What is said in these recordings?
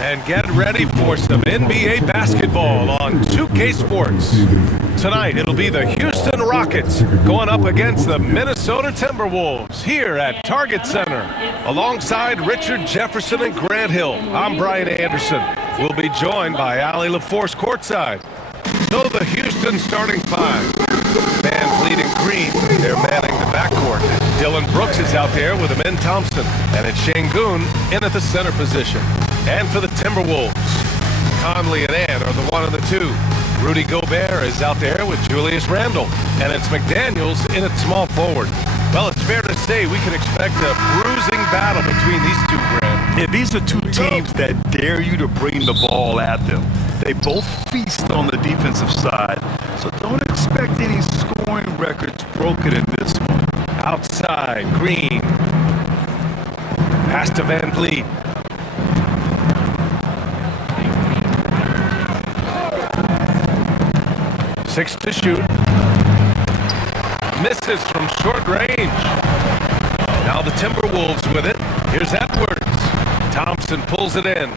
And get ready for some NBA basketball on 2K Sports. Tonight, it'll be the Houston Rockets going up against the Minnesota Timberwolves here at Target Center. Alongside Richard Jefferson and Grant Hill, I'm Brian Anderson. We'll be joined by Allie LaForce courtside. So the Houston starting five. Van Vliet and Green, they're manning the backcourt. Dylan Brooks is out there with Amin Thompson. And it's Şengün in at the center position. And for the Timberwolves, Conley and Ant are the 1 and the 2. Rudy Gobert is out there with Julius Randle. And it's McDaniels in at small forward. Well, it's fair to say we can expect a bruising battle between these two, Grant. Yeah, these are two teams that dare you to bring the ball at them. They both feast on the defensive side, so don't expect any scoring records broken in this one. Outside, Green. Pass to Van Vliet. Six to shoot. Misses from short range. Now the Timberwolves with it. Here's Edwards. Thompson pulls it in.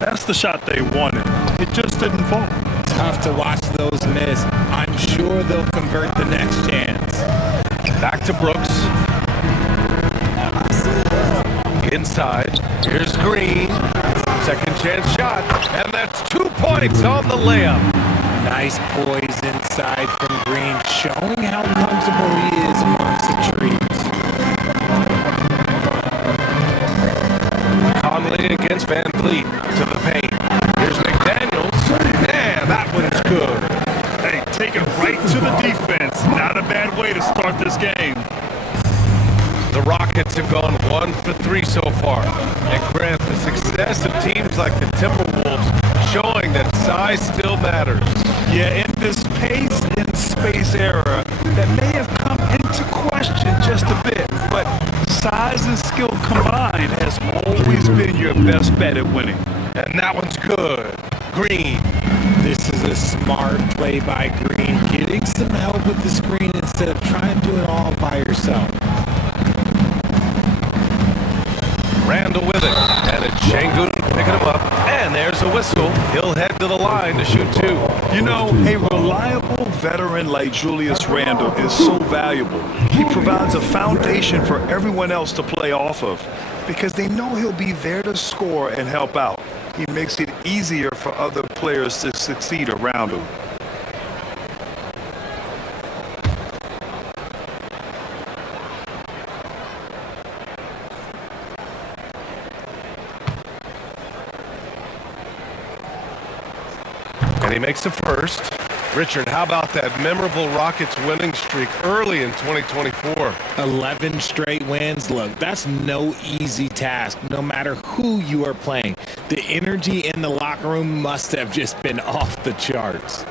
That's the shot they wanted. It just didn't fall. Tough to watch those miss. I'm sure they'll convert the next chance. Back to Brooks. Inside. Here's Green. Second chance shot. And that's 2 points on the layup. Nice poise inside from Green, showing how comfortable he is amongst the trees. Conley against Van Vliet to the paint. Here's McDaniels. Man, that one's good. Hey, take it right to the defense. Not a bad way to start this game. The Rockets have gone 1 for 3 so far. And Grant, the success of teams like the Timberwolves showing that size still matters. Yeah, in this pace and space era, that may have come into question just a bit, but size and skill combined has always been your best bet at winning. And that one's good. Green. This is a smart play by Green, getting some help with the screen instead of trying to do it all by yourself. Randle with it. And it's Şengün picking him up. And there's a whistle. He'll head to the line to shoot 2. You know, a reliable veteran like Julius Randle is so valuable. He provides a foundation for everyone else to play off of because they know he'll be there to score and help out. He makes it easier for other players to succeed around him. And he makes the first. Richard, how about that memorable Rockets winning streak early in 2024? 11 straight wins. Look, that's no easy task, no matter who you are playing. The energy in the locker room must have just been off the charts.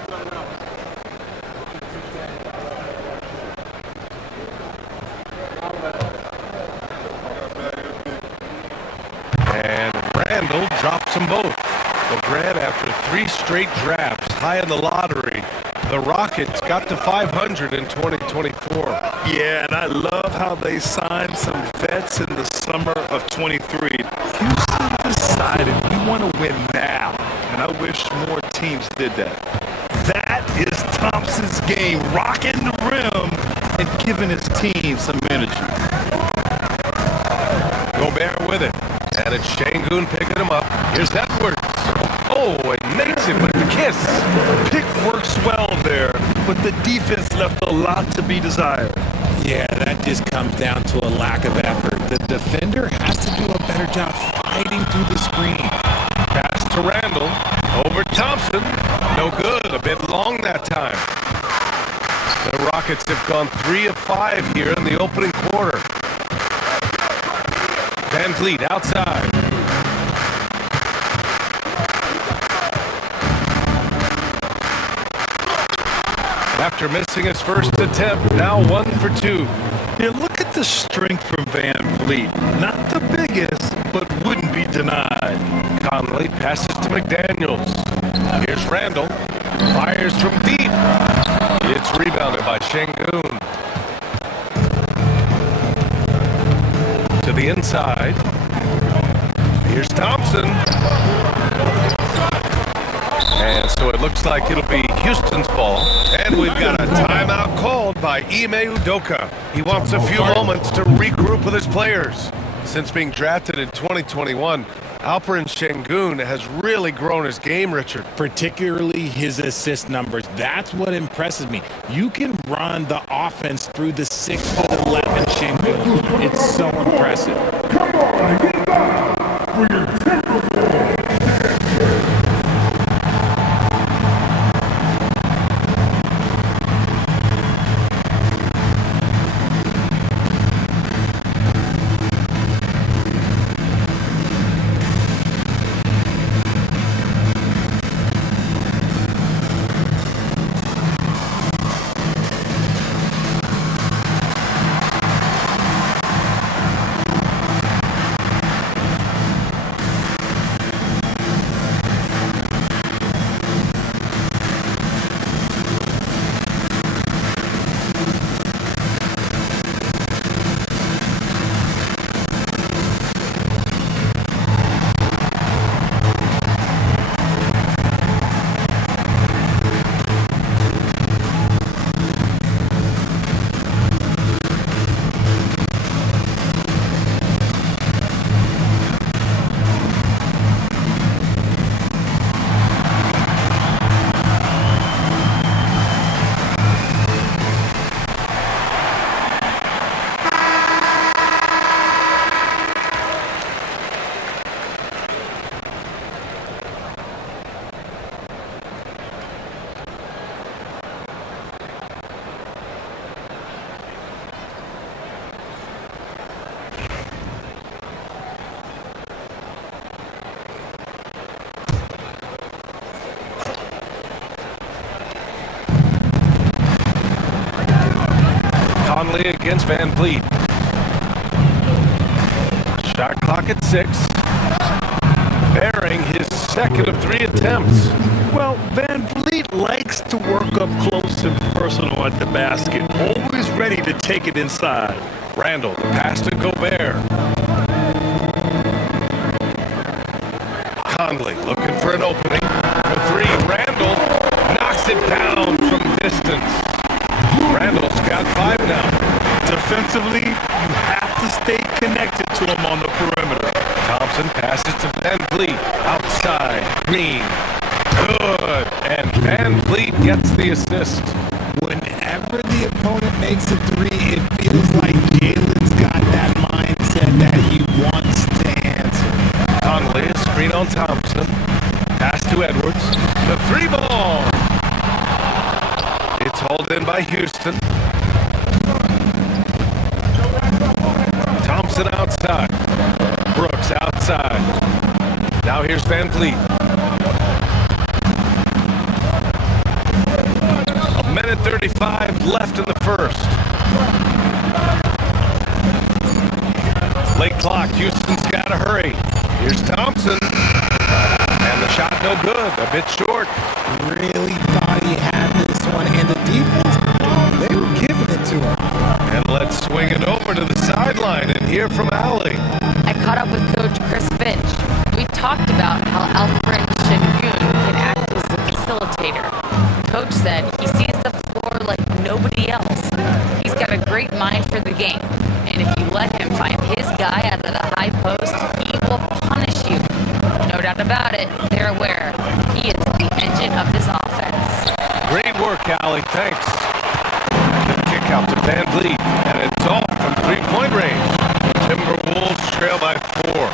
And Randle drops them both. Well, Grant, after 3 straight drafts high in the lottery, the Rockets got to 500 in 2024. Yeah, and I love how they signed some vets in the summer of 23. Houston decided we want to win now, and I wish more teams did that. That is Thompson's game, rocking the rim and giving his team some energy. Gobert with it, and it's Şengün picking him up. Here's Edwards. Oh, and makes it with the kiss. Pick works well there, but the defense left a lot to be desired. Yeah, that just comes down to a lack of effort. The defender has to do a better job fighting through the screen. Pass to Randle. Over Thompson. No good. A bit long that time. The Rockets have gone 3 of 5 here in the opening quarter. Van Vliet outside. After missing his first attempt, now 1 for 2. Yeah, look at the strength from Van Vliet. Not the biggest, but wouldn't be denied. Conley passes to McDaniels. Here's Randle. Fires from deep. It's rebounded by Şengün. To the inside. Here's Thompson. Looks like it'll be Houston's ball. And we've got a timeout called by Ime Udoka. He wants a few moments to regroup with his players. Since being drafted in 2021, Alperen Şengün has really grown his game, Richard. Particularly his assist numbers. That's what impresses me. You can run the offense through the 6'11" Şengün. It's so impressive. Come on, get back for your Timberwolves. Conley against Van Vliet. Shot clock at 6. Bearing his second of 3 attempts. Well, Van Vliet likes to work up close and personal at the basket, always ready to take it inside. Randall, the pass to Gobert. Conley looking for an opening. For 3, Randall knocks it down from distance. Randall's got 5 now. Defensively, you have to stay connected to him on the perimeter. Thompson passes to Van Vliet. Outside, Green. Good. And Van Vliet gets the assist. Whenever the opponent makes a 3, it feels like Jalen's got that mindset that he wants to answer. Conley, a screen on Thompson. Pass to Edwards. The 3 ball. It's hauled in by Houston. Thompson outside. Brooks outside. Now here's Van Vliet. A minute 35 left in the first. Late clock. Houston's got to hurry. Here's Thompson. And the shot no good. A bit short. Really thought he had this one, and the defense, they were giving it to him. And let's swing it over to the sideline and hear from Allie. I caught up with Coach Chris Finch. We talked about how Alperen Şengün can act as the facilitator. Coach said he sees the floor like nobody else. He's got a great mind for the game, and if you let him find his guy out of the high post, he will punish you. No doubt about it, they're aware. He is the engine of this offense. Great work, Allie. Thanks. Good kick out to Van Vliet, and it's off from 3-point range. Timberwolves trail by 4.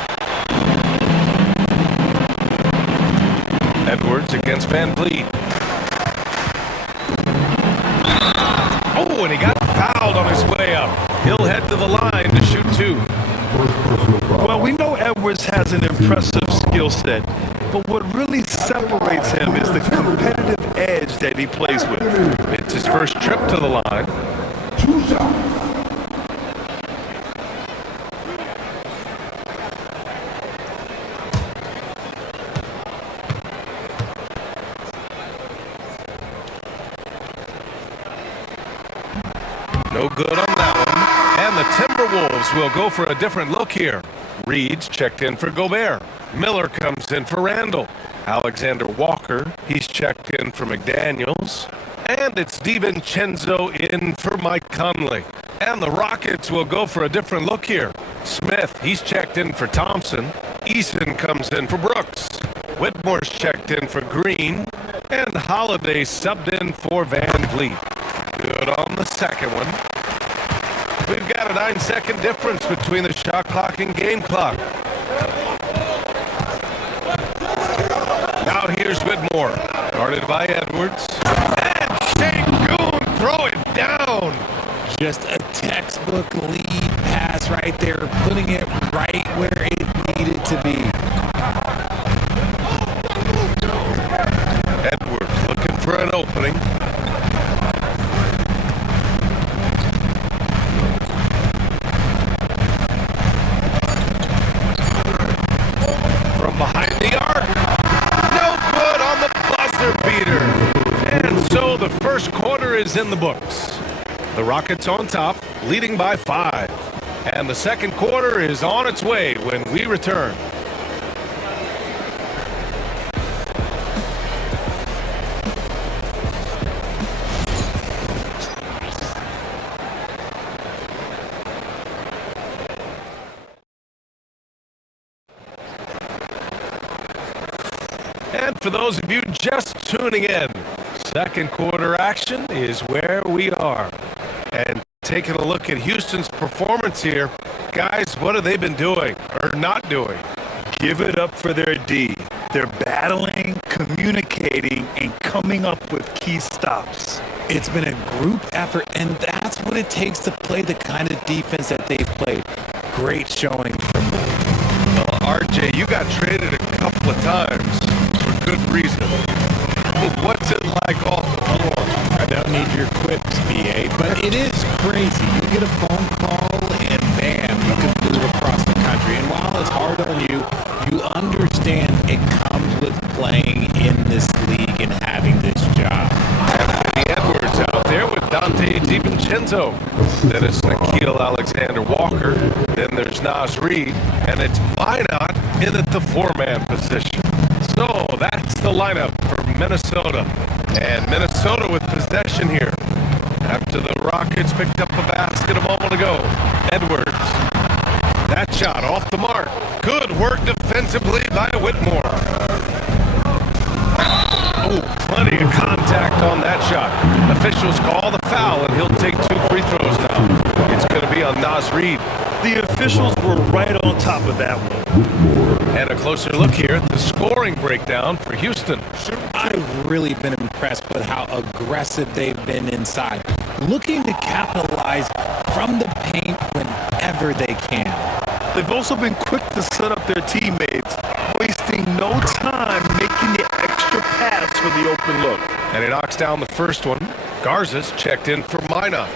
Edwards against Van Vliet. Oh, and he got fouled on his way up. He'll head to the line to shoot 2. Well, we know Edwards has an impressive skill set, but what really separates him is the competitive edge that he plays with. It's his first trip to the line. 2 shots. No good on that one. And the Timberwolves will go for a different look here. Reed's checked in for Gobert. Miller comes in for Randall. Alexander Walker, he's checked in for McDaniels. And it's DiVincenzo in for Mike Conley. And the Rockets will go for a different look here. Smith, he's checked in for Thompson. Eason comes in for Brooks. Whitmore's checked in for Green. And Holiday subbed in for Van Vliet. Good on the second one. We've got a 9-second difference between the shot clock and game clock. Now here's Whitmore, guarded by Edwards. And Şengün, throw it down. Just a textbook lead pass right there, putting it right where it needed to be. Edwards looking for an opening. From behind the arc. No good on the buzzer beater. And so the first quarter is in the books. The Rockets on top, leading by 5. And the second quarter is on its way when we return. And for those of you just tuning in, second quarter action is where we are. And taking a look at Houston's performance here, guys, what have they been doing or not doing? Give it up for their D. They're battling, communicating, and coming up with key stops. It's been a group effort, and that's what it takes to play the kind of defense that they've played. Great showing from them. Well, RJ, you got traded a couple of times for good reason. What's it like off the floor? I don't need your quips, BA, but it is crazy. You get a phone call and bam, you can move across the country. And while it's hard on you, you understand it comes with playing in this league and having this job. Anthony Edwards out there with Dante DiVincenzo. Then it's Nickeil Alexander-Walker. Then there's Naz Reid. And it's Minot in at the 4-man position. So that's the lineup for Minnesota. And Minnesota with possession here. After the Rockets picked up a basket a moment ago. Edwards. That shot off the mark. Good work defensively by Whitmore. Oh, plenty of contact on that shot. Officials call the foul, and he'll take 2 free throws now. It's going to be on Naz Reid. The officials were right on top of that one. And a closer look here at the scoring breakdown for Houston. I've really been impressed with how aggressive they've been inside, looking to capitalize from the paint whenever they can. They've also been quick to set up their teammates, wasting no time making the extra pass for the open look. And he knocks down the first one. Garza's checked in for Minot.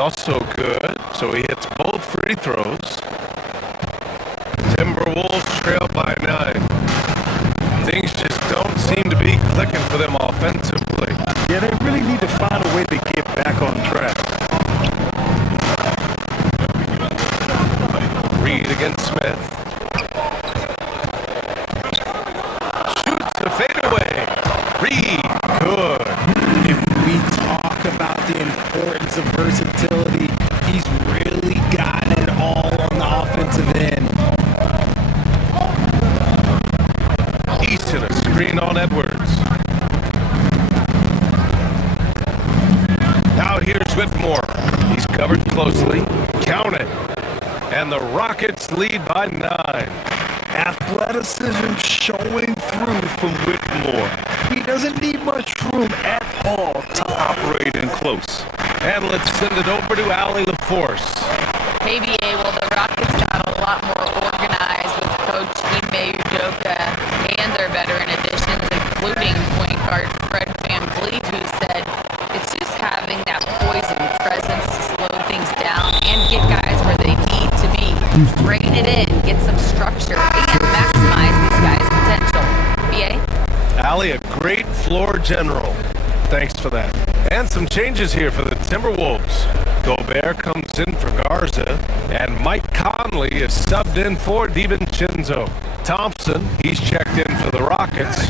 Also good, so he hits both free throws. Timberwolves trail by 9. Things just don't seem to be clicking for them offensively. Yeah, they really need to find a way to get back on track. Reid against Smith. Shoots a fadeaway. Reid, good. If we talk about the importance of versatility, he's really got it all on the offensive end. Easton, a screen on Edwards. Now here's Whitmore. He's covered closely. Count it. And the Rockets lead by 9. Athleticism showing through from Whitmore. He doesn't need much room at all to operate in close. And let's send it over to Allie LaForce. Hey, BA, well, the Rockets got a lot more organized with Coach Ime Udoka and their veteran additions, including point guard Fred Van Vliet, who said it's just having that poison presence to slow things down and get guys where they need to be. Rein it in, get some structure, and maximize these Allie, a great floor general. Thanks for that. And some changes here for the Timberwolves. Gobert comes in for Garza, and Mike Conley is subbed in for DiVincenzo. Thompson, he's checked in for the Rockets.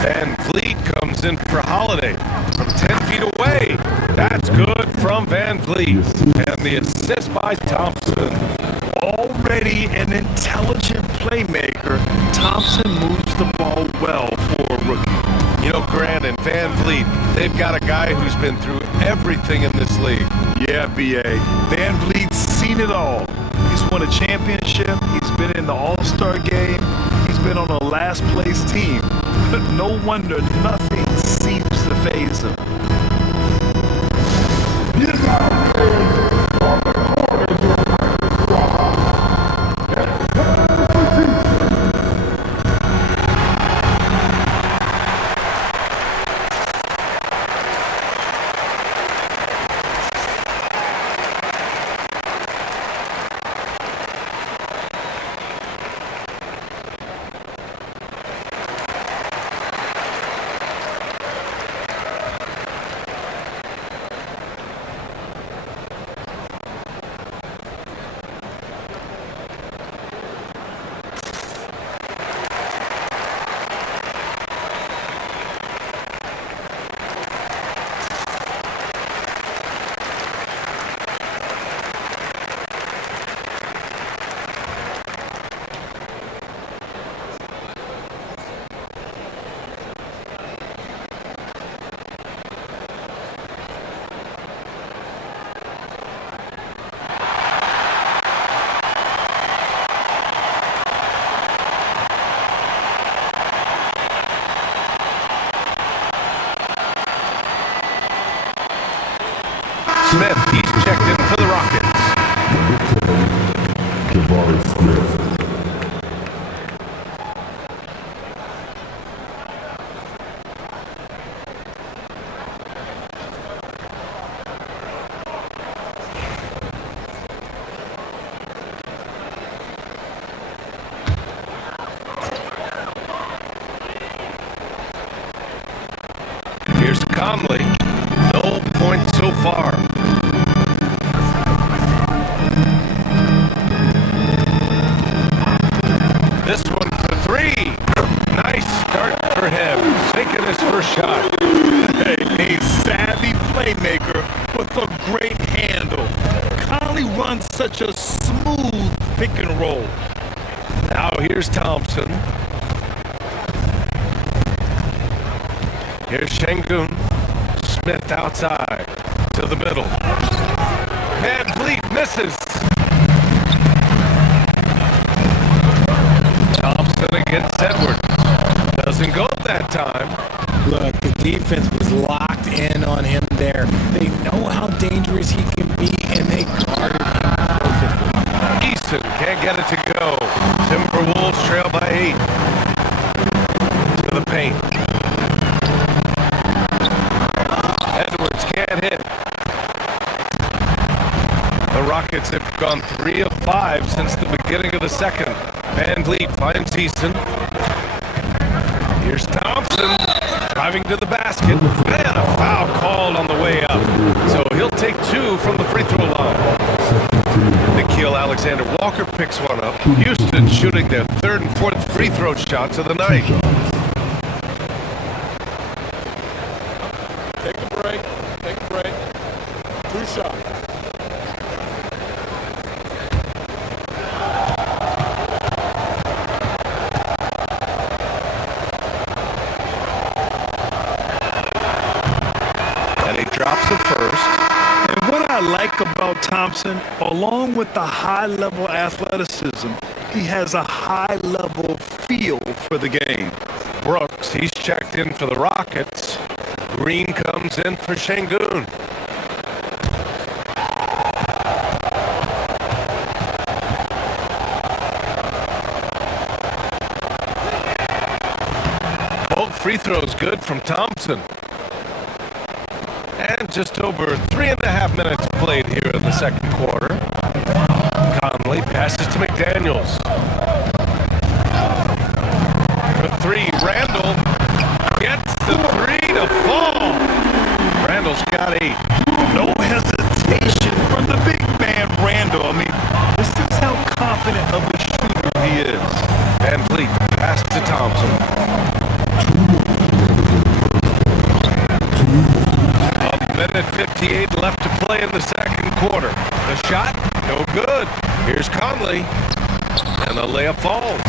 Van Vliet comes in for Holiday from 10 feet away. That's good from Van Vliet. And the assist by Thompson. Already an intelligent playmaker, Thompson moves the ball well for a rookie. You know, Grant and Van Vliet, they've got a guy who's been through everything in this league. Yeah, B.A. Van Vliet's seen it all. He's won a championship. He's been in the All-Star game. He's been on a last-place team. But no wonder nothing seems to faze him. Smith, he's checked in for the Rockets. Here's Conley. No points so far. This one for three. Nice start for him. Taking his first shot. A savvy playmaker with a great handle. Conley runs such a smooth pick and roll. Now here's Thompson. Here's Şengün. Smith outside to the middle. Van Vliet misses. Thompson against Edwards. Doesn't go that time. Look, the defense was locked in on him there. They know how dangerous he can be, and they guarded him perfectly. Easton can't get it to go. Timberwolves trail by 8. To the paint. Edwards can't hit. The Rockets have gone 3 of 5 since the beginning of the second. Van Vliet finds Easton. Here's Thompson driving to the basket. And a foul called on the way up. So he'll take 2 from the free throw line. Nickeil Alexander-Walker picks one up. Houston shooting their 3rd and 4th free throw shots of the night. Take a break. Take a break. 2 shots. And he drops the first. And what I like about Thompson, along with the high-level athleticism, he has a high-level feel for the game. Brooks, he's checked in for the Rockets. Green comes in for Şengün. Both free throws good from Thompson. And just over 3.5 minutes played here in the second quarter. Conley passes to McDaniels. For 3, Randall. play in the second quarter. The shot, no good. Here's Conley, and the layup falls.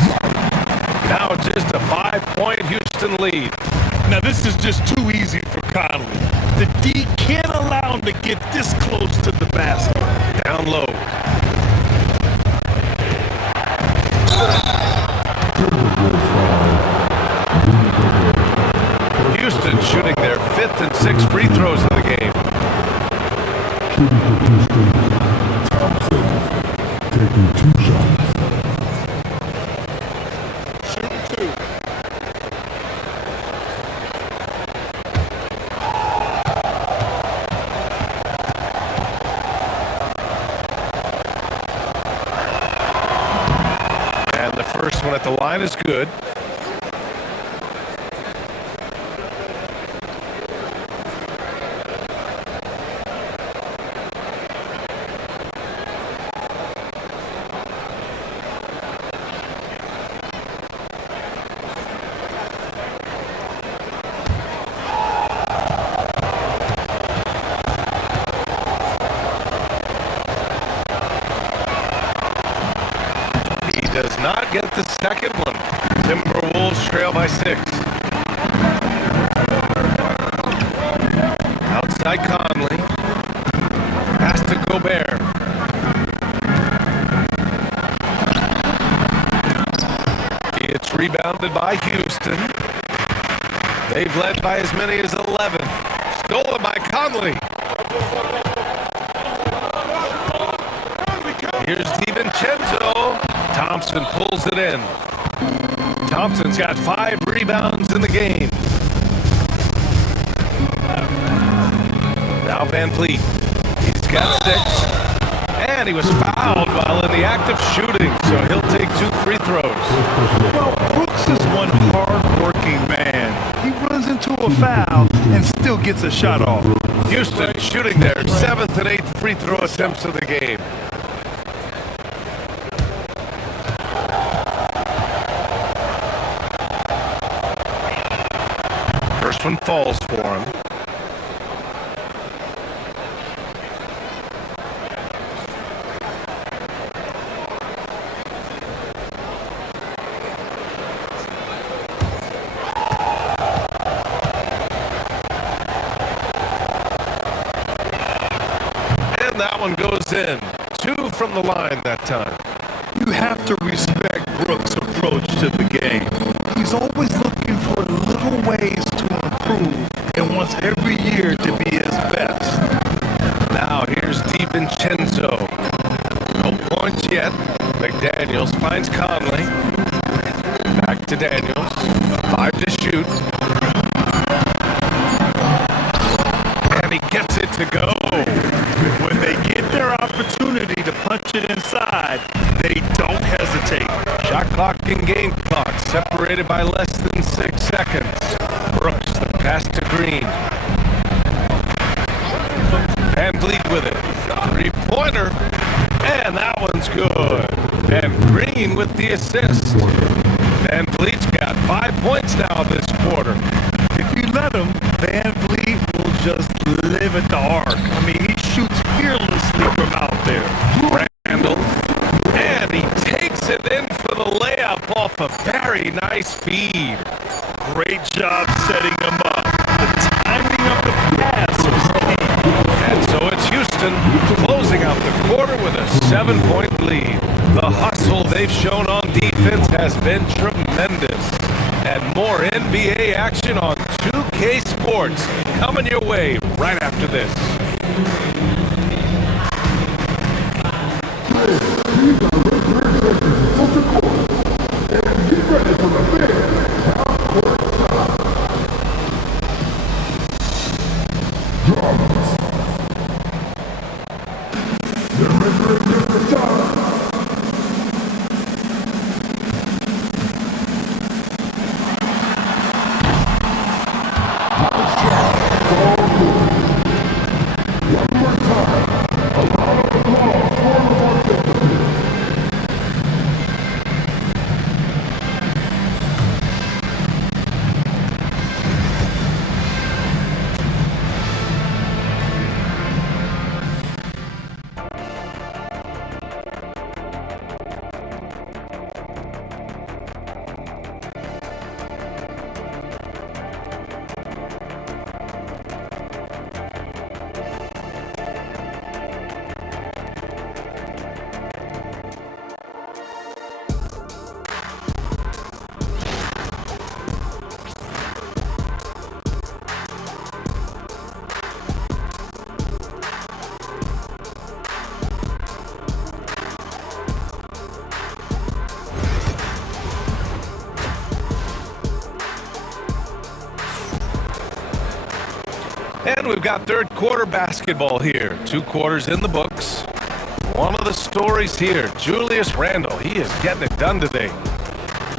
Now just a 5-point Houston lead. Now this is just too easy for Conley. The D can't allow him to get this close to the basket. Down low. Houston shooting their 5th and 6th free throws of the game. Shooting for Houston, Thompson, taking 2 shots. Shooting 2. And the first one at the line is good. Does not get the second one. Timberwolves trail by 6. Outside Conley. Pass to Gobert. It's rebounded by Houston. They've led by as many as 11. Stolen by Conley. Here's DiVincenzo. Thompson pulls it in. Thompson's got 5 rebounds in the game. Now Van Vliet. He's got 6. And he was fouled while in the act of shooting, so he'll take 2 free throws. Well, Brooks is one hard-working man. He runs into a foul and still gets a shot off. Houston shooting their 7th and 8th free throw attempts of the game. First one falls for him. And that one goes in. 2 from the line that time. You have to respect Brooks' approach to the game. He's always looking for little ways to improve and wants every year to be his best. Now here's DiVincenzo. No points yet. McDaniels finds Conley. Back to Daniels. 5 to shoot. And he gets it to go. When they get their opportunity to punch it inside, they don't hesitate. Shot clock and game clock separated by less than 6 seconds. Brooks, the pass to Green. Van Vliet with it. 3-pointer. And that one's good. And Green with the assist. Van Vliet's got 5 points now this quarter. If you let him, Van Vliet will just live at the arc. I mean, he shoots fearlessly from out there. Randall. And he takes it in for the layup off a very nice feed. Great job setting him up. The timing of the pass was key. And so it's Houston closing out the quarter with a 7-point lead. The hustle they've shown on defense has been tremendous. And more NBA action on 2K Sports coming your way right after this. One more And we've got third quarter basketball here. 2 quarters in the books. One of the stories here, Julius Randle. He is getting it done today.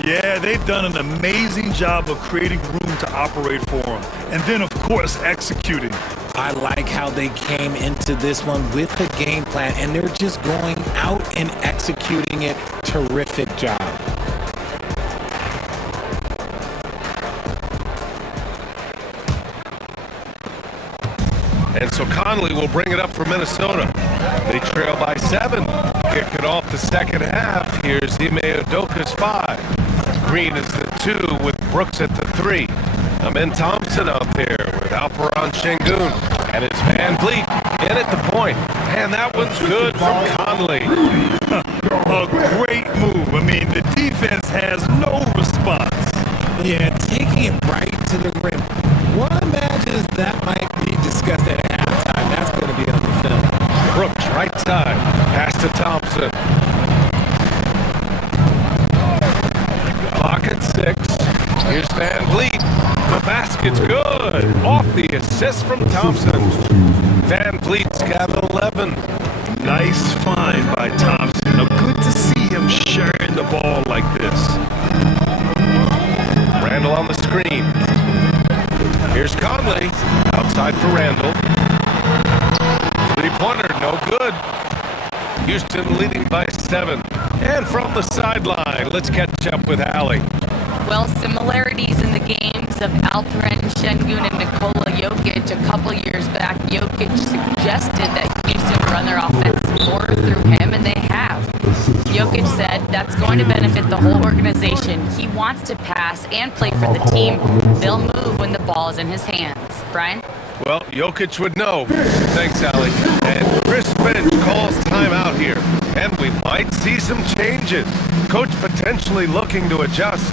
Yeah, they've done an amazing job of creating room to operate for him. And then, of course, executing. I like how they came into this one with the game plan, and they're just going out and executing it. Terrific job. And so Conley will bring it up for Minnesota. They trail by 7. Kick it off the second half. Here's Ime Udoka's 5. Green is the 2 with Brooks at the 3. Amin Thompson out there with Alperon Şengün. And it's Van Vliet in at the point. And that one's good from Conley. A great move. I mean, the defense has no response. Yeah, taking it right to the rim. One imagines that might be discussed at halftime. That's going to be on the film. Brooks, right side. Pass to Thompson. Clock at 6. Here's Van Vliet. The basket's good. Off the assist from Thompson. Van Vliet's got 11. Nice find by Thompson. Now, good to see him sharing the ball like this. Randle on the screen. Here's Conley. Outside for Randle. 3-pointer, no good. Houston leading by 7. And from the sideline, let's catch up with Allie. Well, similarities in the games of Alperen Şengün and Nikola Jokic a couple years back. Jokic suggested that Houston run their offense more through him, and they have. Jokic said that's going to benefit the whole organization. He wants to pass and play for the team. They'll move when the ball is in his hands. Brian? Well, Jokic would know. Thanks, Allie. And Chris Finch calls timeout here. And we might see some changes. Coach potentially looking to adjust.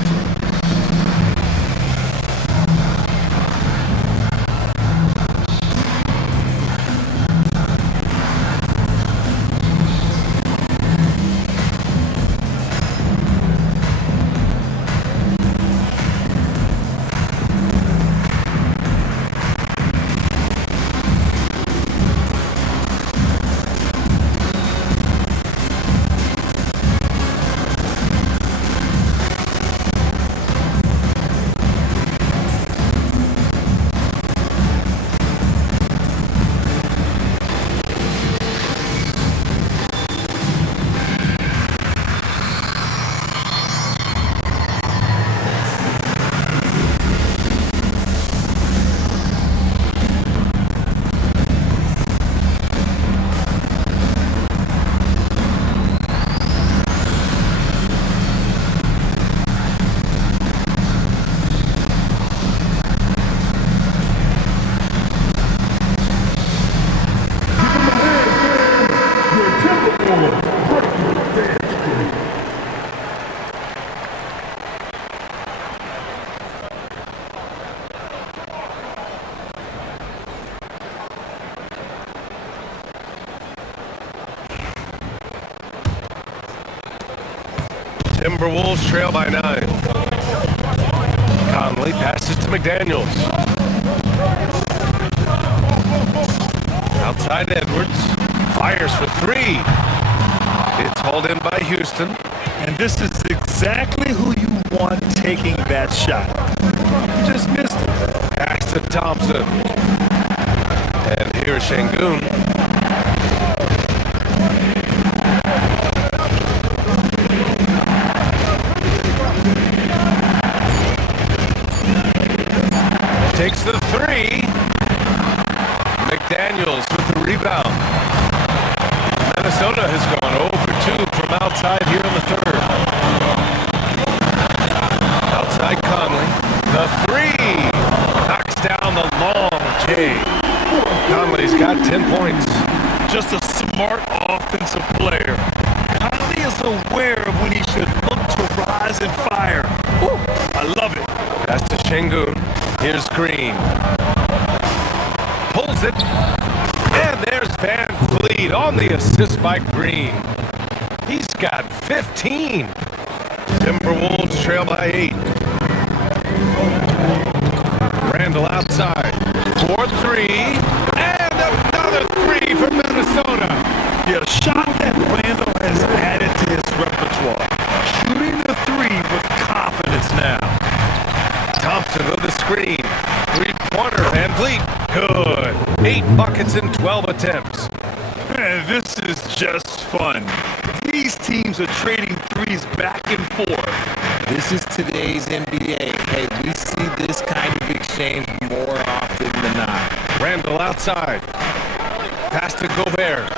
Timberwolves trail by 9. Conley passes to McDaniels. Outside Edwards. Fires for 3. It's hauled in by Houston. And this is exactly who you want taking that shot. You just missed it. Pass to Thompson. And here's Şengün. Takes the 3. McDaniels with the rebound. Minnesota has gone 0 for 2 from outside here in the third. Outside Conley. The 3. Knocks down the long J. Conley's got 10 points. Just a smart offensive player. Conley is aware of when he should look to rise and fire. Woo, I love it. Pass to Şengün. Here's Green. Pulls it. And there's Van Vliet on the assist by Green. He's got 15. Timberwolves trail by 8. Randle outside. for three. And another three for Minnesota. Yeah, a shot that Randall has added to his repertoire. Shooting the three with confidence now. Thompson with the screen. Three-pointer, Van Vliet. Good. 8 buckets in 12 attempts. Man, this is just fun. These teams are trading threes back and forth. This is today's NBA. Hey, we see this kind of exchange more often than not. Randall outside. Pass to Gobert.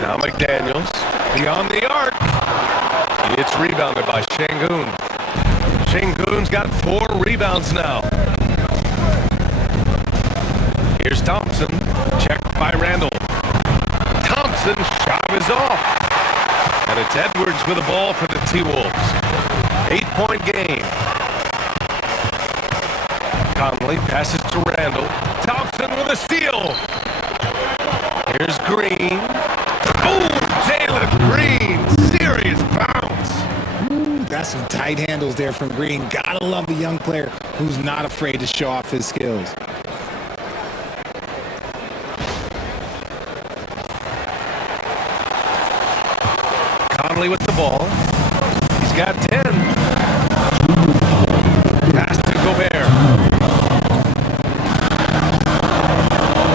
Now McDaniels. Beyond the arc. It's rebounded by Şengün. Şengün's got 4 rebounds now. Here's Thompson. Checked by Randall. Thompson's shot is off. And it's Edwards with the ball for the T-Wolves. 8-point game. Conley passes to Randall. Thompson with a steal. Here's Green. Oh, Jalen Green. Serious bounce. That's some tight handles there from Green. Gotta love a young player who's not afraid to show off his skills. Conley with the ball. He's got 10. Pass to Gobert.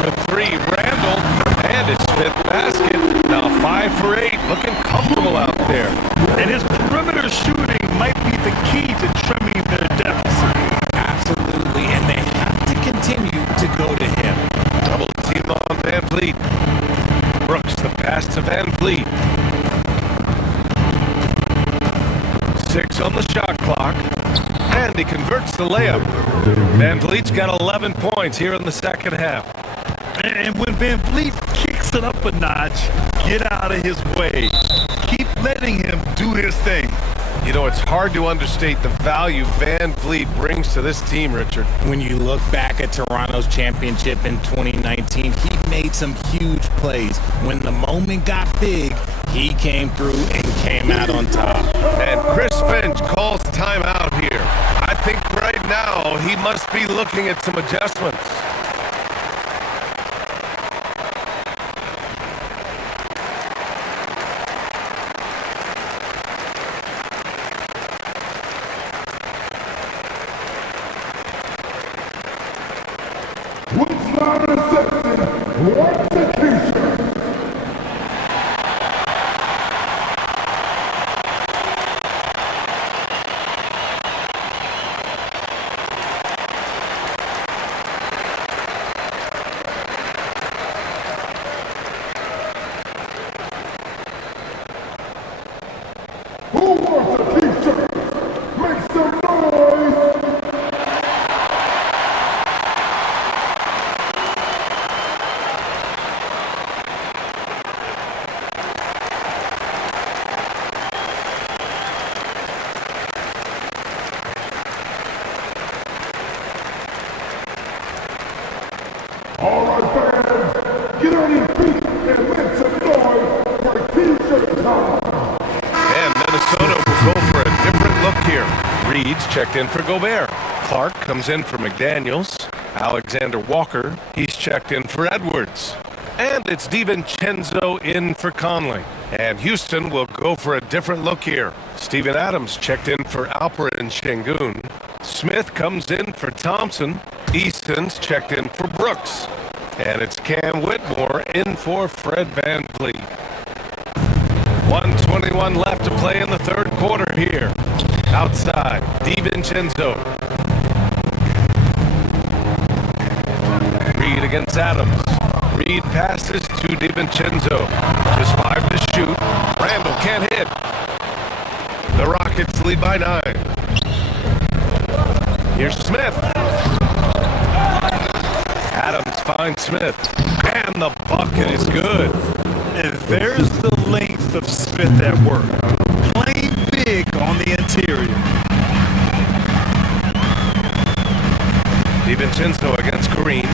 For 3, Randall. And his 5th basket. Now 5 for 8. Looking comfortable out there. And his perimeter shooting might be the key to trimming their deficit. Absolutely, and they have to continue to go to him. Double team on Van Vliet. Brooks, the pass to Van Vliet. 6 on the shot clock. And he converts the layup. Van Vliet's got 11 points here in the second half. And when Van Vliet kicks it up a notch, get out of his way. Keep letting him do his thing. You know, it's hard to understate the value Van Vliet brings to this team, Richard. When you look back at Toronto's championship in 2019, he made some huge plays. When the moment got big, he came through and came out on top. And Chris Finch calls timeout here. I think right now he must be looking at some adjustments. What's not accepted? What's the t-shirt? Who wants a t-shirt? Make some noise! All right, fans, get on your feet and make some noise for t-shirt time! And Minnesota will go for a different look here. Reed's checked in for Gobert. Clark comes in for McDaniels. Alexander Walker, he's checked in for Edwards. And it's DiVincenzo in for Conley. And Houston will go for a different look here. Steven Adams checked in for Alperen and Şengün. Smith comes in for Thompson. Easton's checked in for Brooks. And it's Cam Whitmore in for Fred Van Vliet. 1:21 left to play in the third quarter here. Outside, DiVincenzo. Reed against Adams. Reed passes to DiVincenzo. Just 5 to shoot. Randall can't hit. The Rockets lead by 9. Here's Smith. Adams finds Smith. And the bucket is good. And there's the length of Smith at work. Playing big on the interior. DiVincenzo against Green.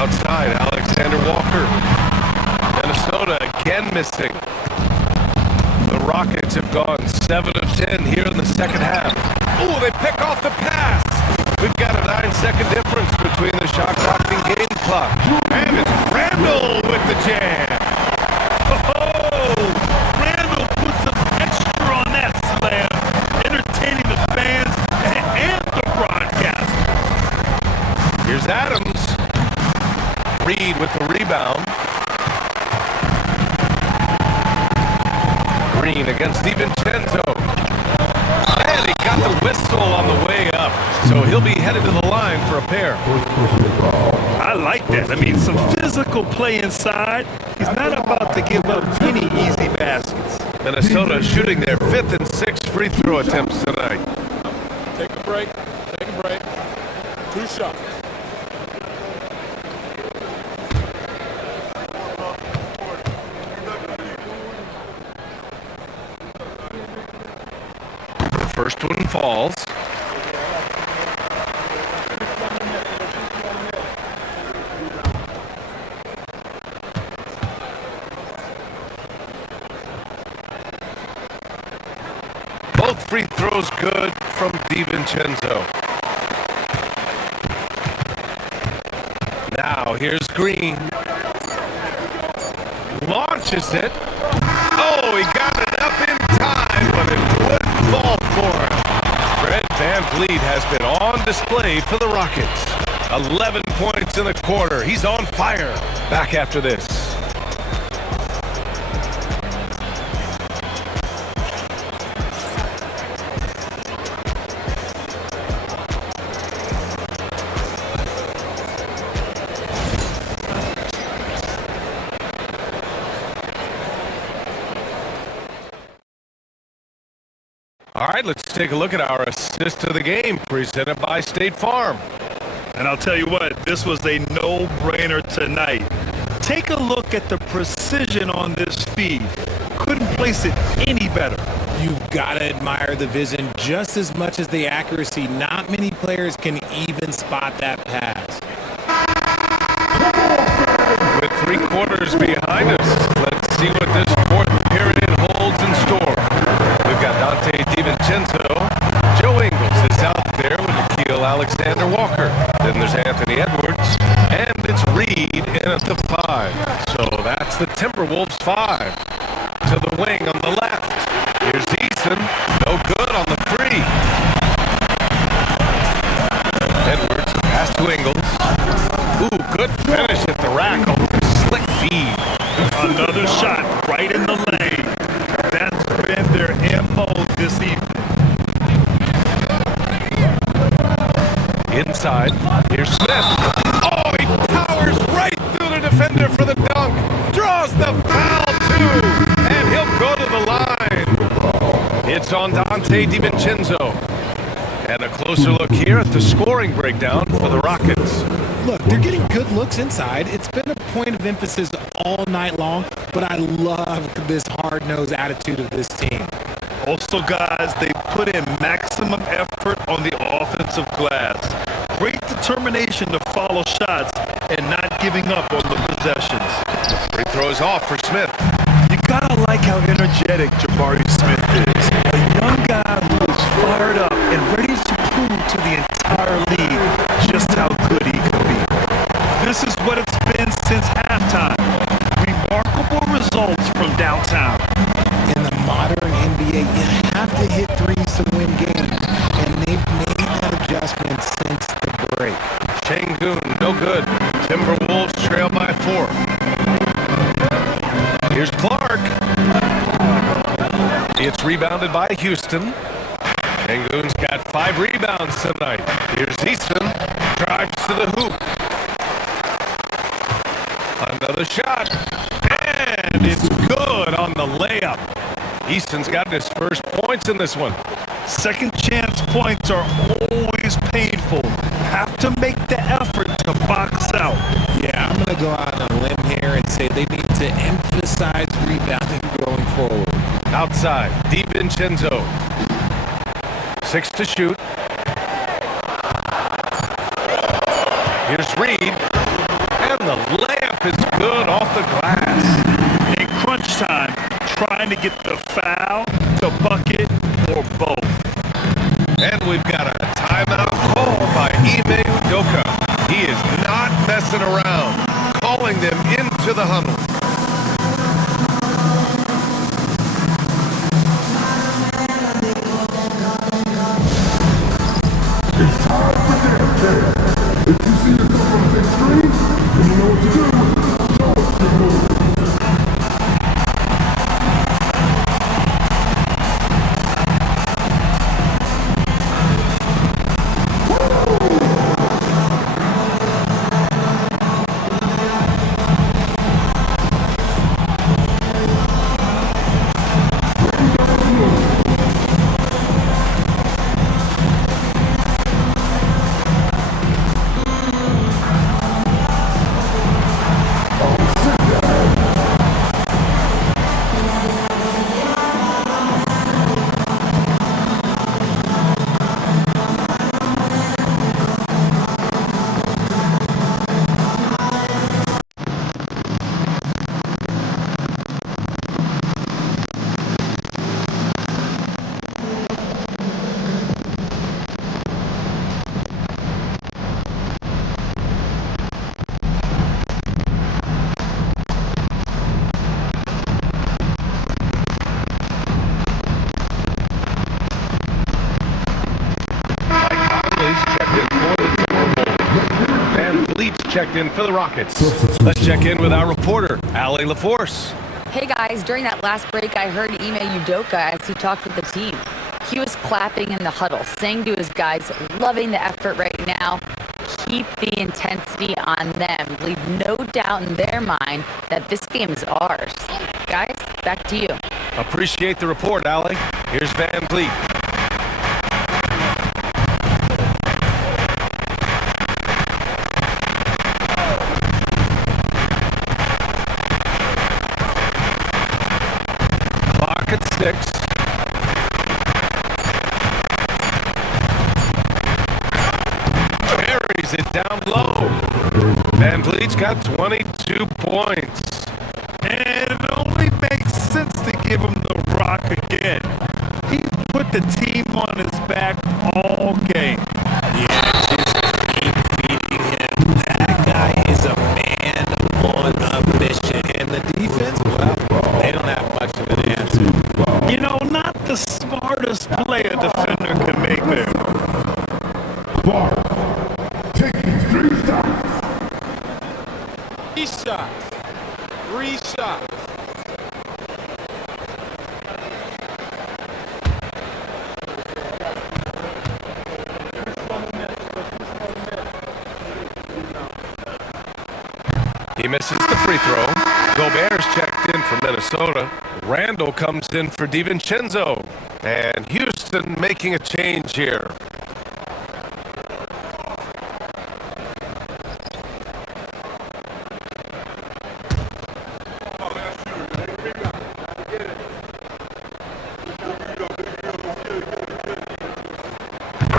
Outside, Alexander Walker. Minnesota again missing. The Rockets have gone 7 of 10 here in the second half. Oh, they pick off the pass. We've got a 9-second difference between the shot clock and game clock. And it's Randall with the jam. Oh, Randall put some extra on that slam, entertaining the fans and the broadcast. Here's Adams. Reed with the rebound. Green against DiVincenzo. And he got the whistle on the way up. So he'll be headed to the line for a pair. I like that. I mean, some physical play inside. He's not about to give up any easy baskets. Minnesota shooting their 5th and 6th free throw attempts tonight. Take a break. Take a break. 2 shots. First one falls. Both free throws good from DiVincenzo. Now here's Green. Launches it. Oh, he got it up in time, but it wouldn't fall for him. Fred VanVleet has been on display for the Rockets. 11 points in the quarter. He's on fire. Back after this. All right, let's take a look at our assist of the game presented by State Farm. And I'll tell you what, this was a no-brainer tonight. Take a look at the precision on this feed. Couldn't place it any better. You've got to admire the vision just as much as the accuracy. Not many players can even spot that pass. With 3 quarters behind us, let's see what this 4th period holds in store. We've got Dante DiVincenzo. Joe Ingles is out there with Nikhil Alexander-Walker. Then there's Anthony Edwards. And it's Reed in at the 5. So that's the Timberwolves 5. To the wing on the left. Here's Eason. No good on the 3. Edwards, pass to Ingles. Ooh, good finish at the rack on the slick feed. Another shot right in the lane. That's been their MO this evening. Inside, here's Smith. Oh, he powers right through the defender for the dunk. Draws the foul, too. And he'll go to the line. It's on Dante DiVincenzo. And a closer look here at the scoring breakdown for the Rockets. Look, they're getting good looks inside. It's been a point of emphasis all night long, but I love this hard-nosed attitude of this team. Also, guys, they put in maximum effort on the offensive glass. Great determination to follow shots and not giving up on the possessions. Free throws off for Smith. You gotta like how energetic Jabari Smith is. A young guy who is fired up and ready to prove to the entire league just how good he can be. This is what it's been since halftime. Remarkable results from downtown. In the modern NBA, you have to hit threes to win games, and they've made that adjustment since the break. Şengün, no good. Timberwolves trail by 4. Here's Clark. It's rebounded by Houston. Şengün's got 5 rebounds tonight. Here's Eason. Drives to the hoop. Another shot. And it's good on the layup. Easton's got his first points in this one. Second chance points are always painful. Have to make the effort to box out. Yeah, I'm going to go out on a limb here and say they need to emphasize rebounding going forward. Outside, DiVincenzo. 6 to shoot. Here's Reed. And the layup is good off the glass. In crunch time, trying to get the foul, the bucket, or both. And we've got a timeout call by Ime Udoka. He is not messing around, calling them into the huddle. It's time for dance day. If you see the cover on the big screen, then you know what to do. Show us your move. Checked in for the Rockets. Let's check in with our reporter, Allie LaForce. Hey guys, during that last break, I heard Ime Udoka as he talked with the team. He was clapping in the huddle, saying to his guys, loving the effort right now. Keep the intensity on them. Leave no doubt in their mind that this game is ours. Guys, back to you. Appreciate the report, Allie. Here's Van Vliet. At 6. Buries it down low. Van Vliet's got 22 points. And it only makes sense to give him the rock again. He put the team on his back all game. Yeah, just keep feeding him. That guy is a man on a mission. And the defense, well, they don't have much of an answer. You know, not the smartest play a defender can make there. Bart, take these 3 shots. 3 shots. 3 shots. He misses the free throw. Gobert's checked in for Minnesota. Randall comes in for DiVincenzo. And Houston making a change here.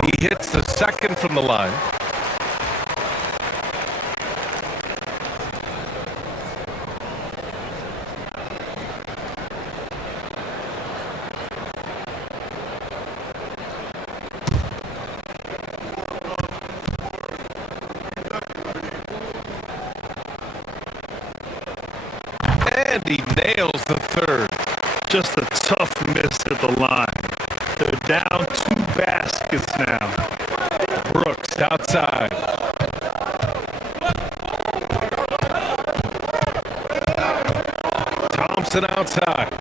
He hits the second from the line. And he nails the third. Just a tough miss at the line. They're down 2 baskets now. Brooks outside. Thompson outside.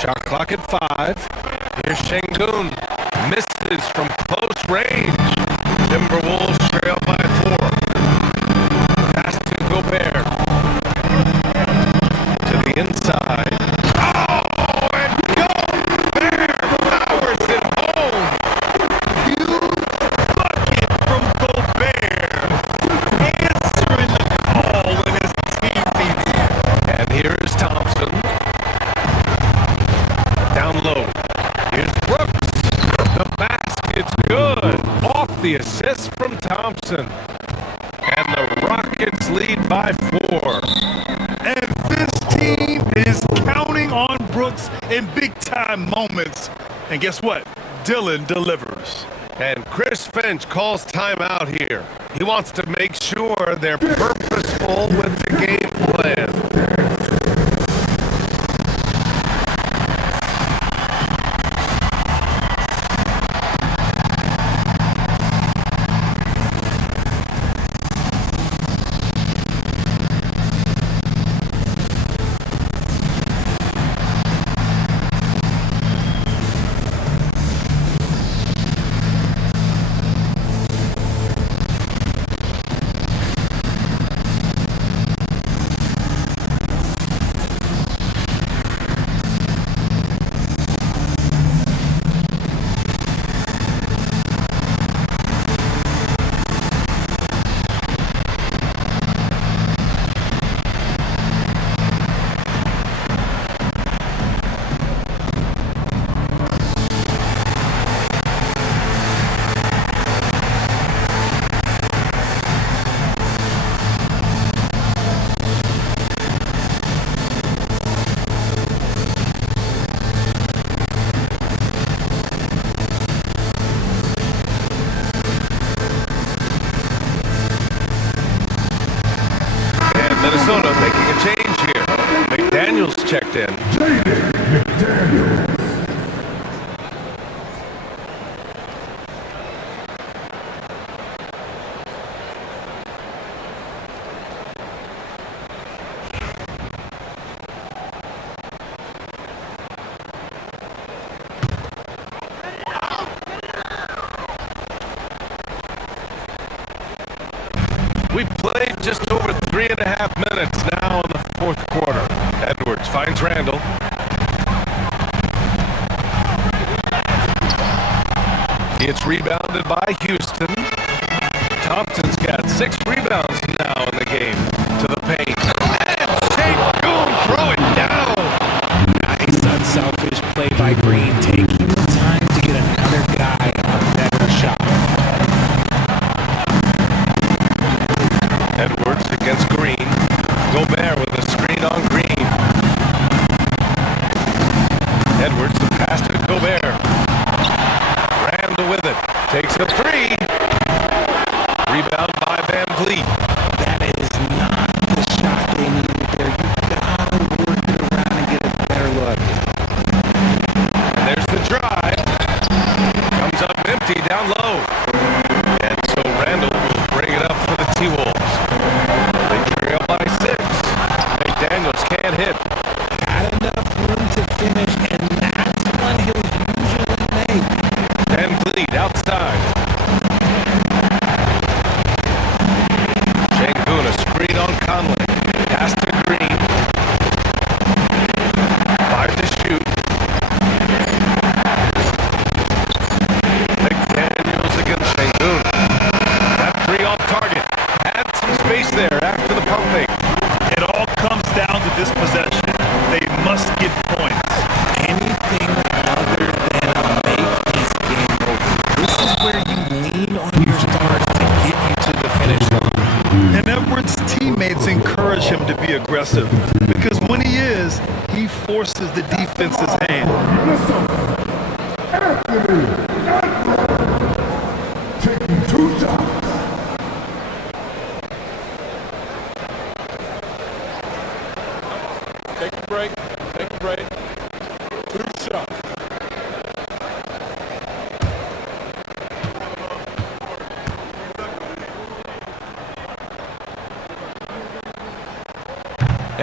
Shot clock at 5. Here's Şengün. Misses from close range. Timberwolves trail by 4. Pass to Gobert. To the inside. Oh, and Gobert powers it home. Huge bucket from Gobert. Answering the call when his team needs it. And here is Thompson. Down low. Here's Brooks. The basket's good. Off the assist from Thompson. And the Rockets lead by 4. And this team is counting on Brooks dunks in big-time moments. And guess what? Dylan delivers. And Chris Finch calls timeout here. He wants to make sure they're purposeful with the game plan. Minnesota making a change here. McDaniels checked in. We played just over 3.5 minutes now in the fourth quarter. Edwards finds Randall. It's rebounded by Houston. Thompson's got 6 rebounds now in the game. To the paint. And Sengun throw it down. Nice unselfish play by Green, taking the time to get another guy a better shot. Edwards against Green. Gobert with a screen on Green. Edwards the pass to Gobert. Randall with it. Takes a 3. Rebound by Van Vliet. That is not the shot they needed there. You gotta work it around and get a better look. And there's the drive. Comes up empty down low. And so Randall will bring it up for the T-Wolves. They carry up by 6. McDaniels can't hit. Got enough room to finish, and that's one he'll usually make. Van Vliet outside. Sengun a screen on Conley. Pass to Green. 5 to shoot. McDaniels against Sengun. That 3 off target. Had some space there after the pump fake. It all comes down to this possession. They must get points. Anything other than a make is game over. This is where you lean on your stars to get you to the finish line. And Edwards' teammates encourage him to be aggressive because when he is, he forces the defense's hand. Anthony taking 2 shots. Take a break. Take a break. 2 shots.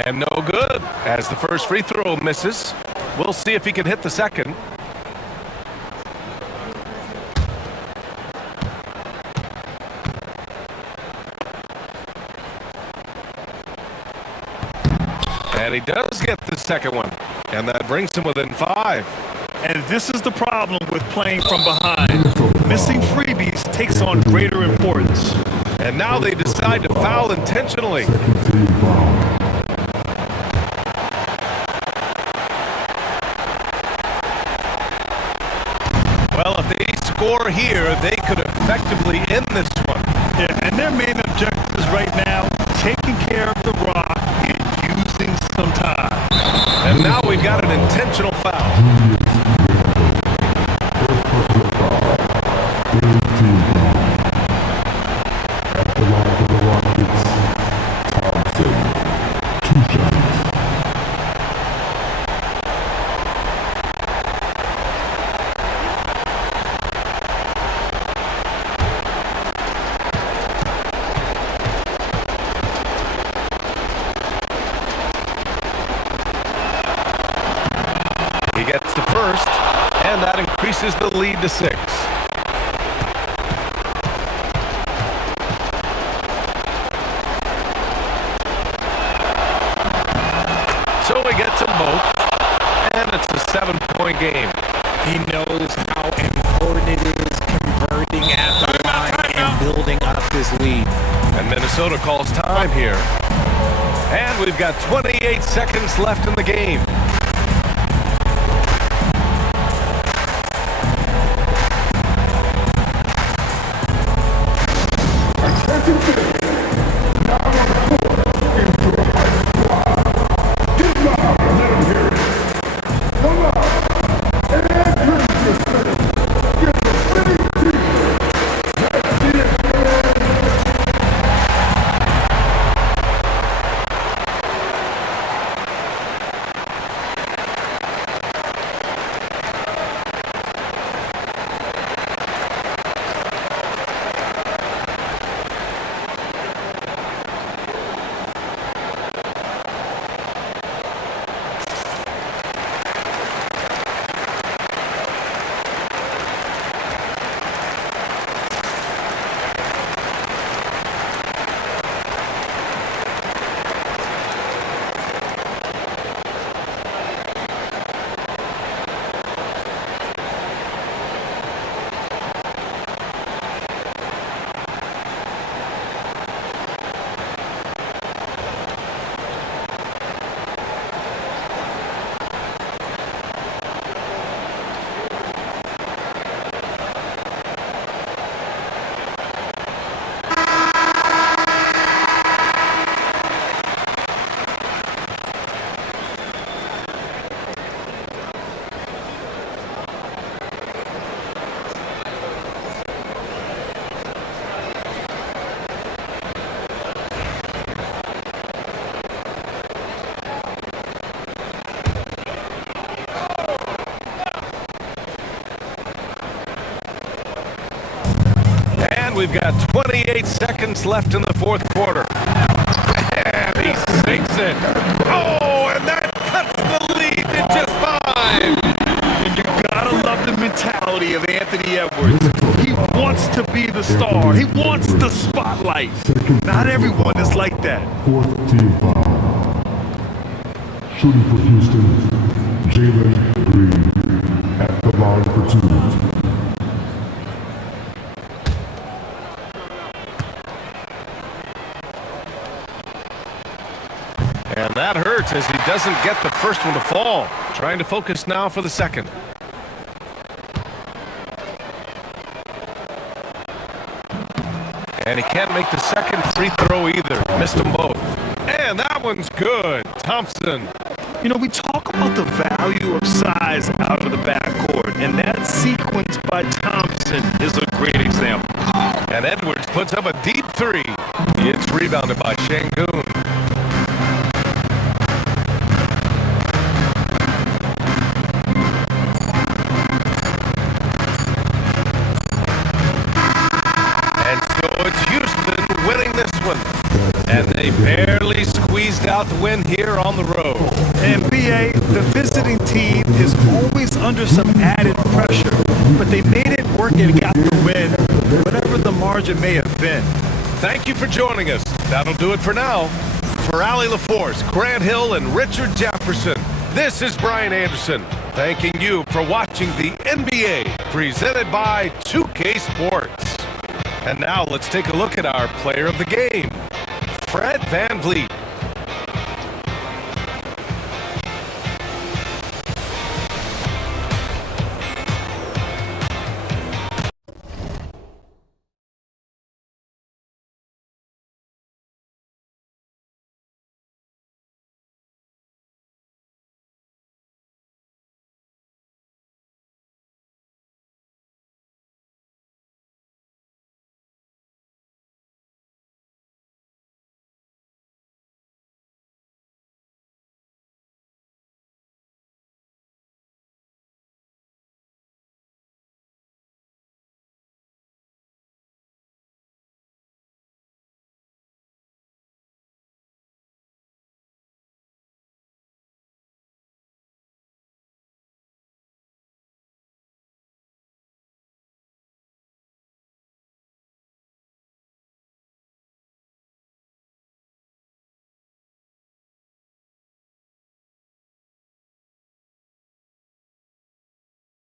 And no good, as the first free throw misses. We'll see if he can hit the second. And he does get the second one. And that brings him within 5. And this is the problem with playing from behind. Missing freebies takes on greater importance. And now they decide to foul intentionally. Well, if they score here, they could effectively end this one. Yeah, and their main objective right now, taking care of the rock and using some time. And now now we've got an intentional foul. First personal foul. Game team foul. At the line for the Rockets, Thompson. 2 shots. He gets the first, and that increases the lead to 6. So we get them both, and it's a 7-point game. He knows how important it is converting at the line and building up this lead. And Minnesota calls time here. And we've got 28 seconds left in the game. We've got 28 seconds left in the fourth quarter. And he sinks it. Oh, and that cuts the lead to just 5. And you gotta love the mentality of Anthony Edwards. He wants to be the star. He wants the spotlight. Not everyone is like that. 4th team foul. Shooting for Houston, Jalen Green. At the line for 2. And that hurts as he doesn't get the first one to fall. Trying to focus now for the second. And he can't make the second free throw either. Missed them both. And that one's good. Thompson. You know, we talk about the value of size out of the backcourt, and that sequence by Thompson is a great example. And Edwards puts up a deep 3. It's rebounded by Şengün. And they barely squeezed out the win here on the road. And B.A., the visiting team is always under some added pressure, but they made it work and got the win, whatever the margin may have been. Thank you for joining us. That'll do it for now. For Allie LaForce, Grant Hill, and Richard Jefferson, this is Brian Anderson, thanking you for watching the NBA, presented by 2K Sports. And now let's take a look at our player of the game, Fred VanVleet.